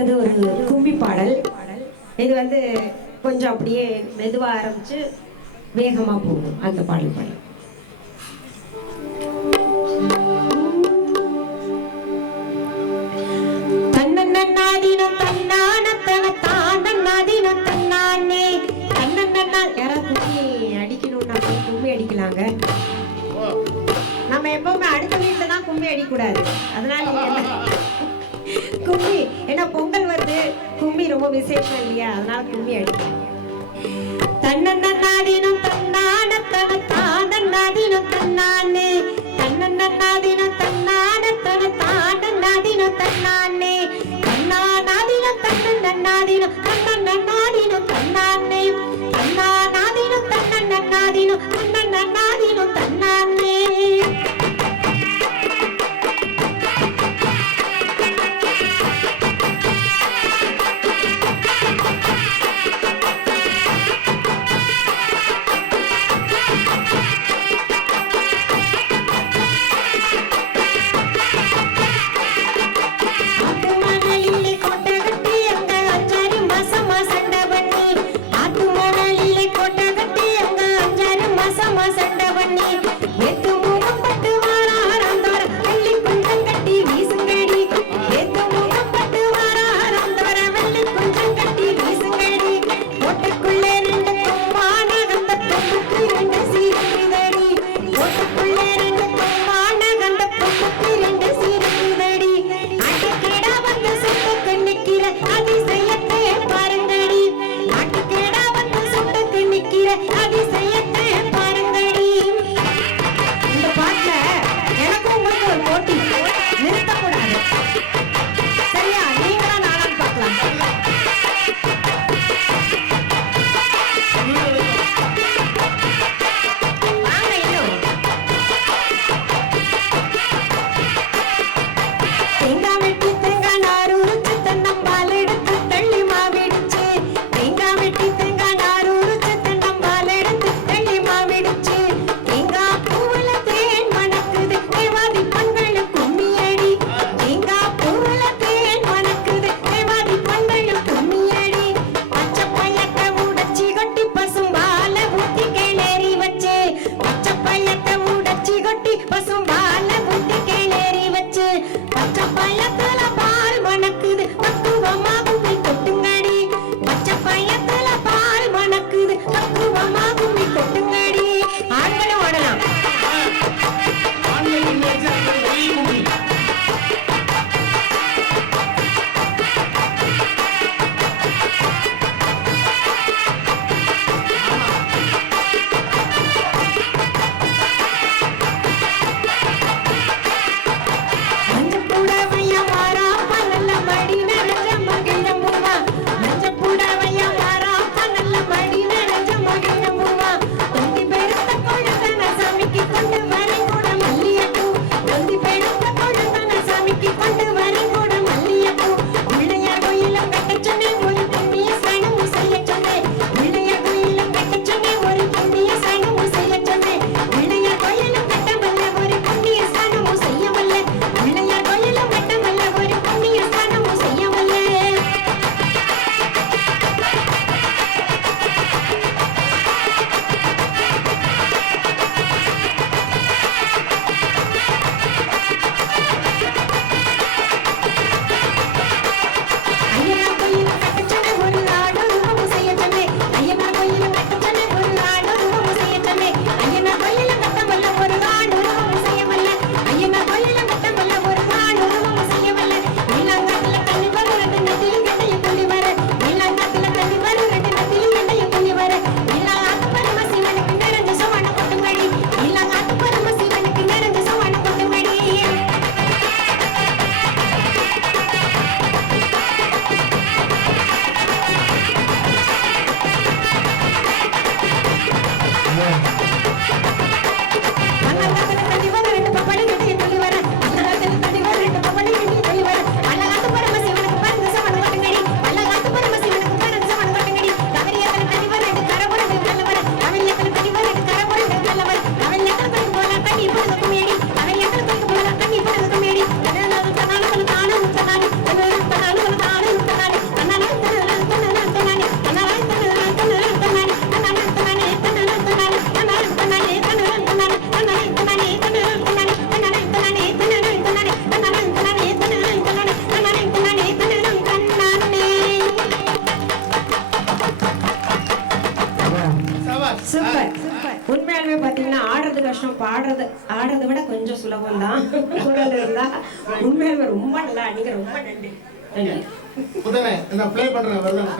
அடுத்தது ஒரு கும்மி பாடல். இது வந்து கொஞ்சம் அப்படியே மெதுவாக ஆரம்பிச்சு வேகமாக போகும். அந்த பாடல் பாடல். தன்னன்னாதினம் தன்னானத்தன தாண்டன்னாதினம் தன்னானே தன்னன்னா. யாராவது கும்மி அடிக்கணும்னா கும்மி அடிக்கலாங்க. நம்ம எப்பவுமே அடுத்த வீட்டுல தான் கும்மி அடிக்கூடாது. அதனால கும்மி ஏன்னா பொங்கல் வருது, கும்மி ரொம்ப விசேஷம் இல்லையா, அதனால கும்மி அடிக்கலாம். தன்னன்னாதினம் தன்னானத்தன தாண்டன்னாதினம் தன்னானே தன்னன்னாதினம் தன்னானத்தன தாண்டன்னாதினம் தன்னானே தன்னானாதினம் தன்னன்னாதினம் தன்னன்னாதினம் தன்னானே தன்னானாதினம் தன்னன்னாதினம் தன்னன்னாதினம் தன்னானே. மாசம் உண்மையாலுமே பார்த்தீங்கன்னா ஆடுறது கஷ்டம், ஆடுறதை விட கொஞ்சம் சுலபம் தான். குரல் இருந்தா உண்மையாலுமே ரொம்ப நல்லா, நீங்க ரொம்ப நன்றி. உடனே இந்த ப்ளே பண்ற வரலாம்.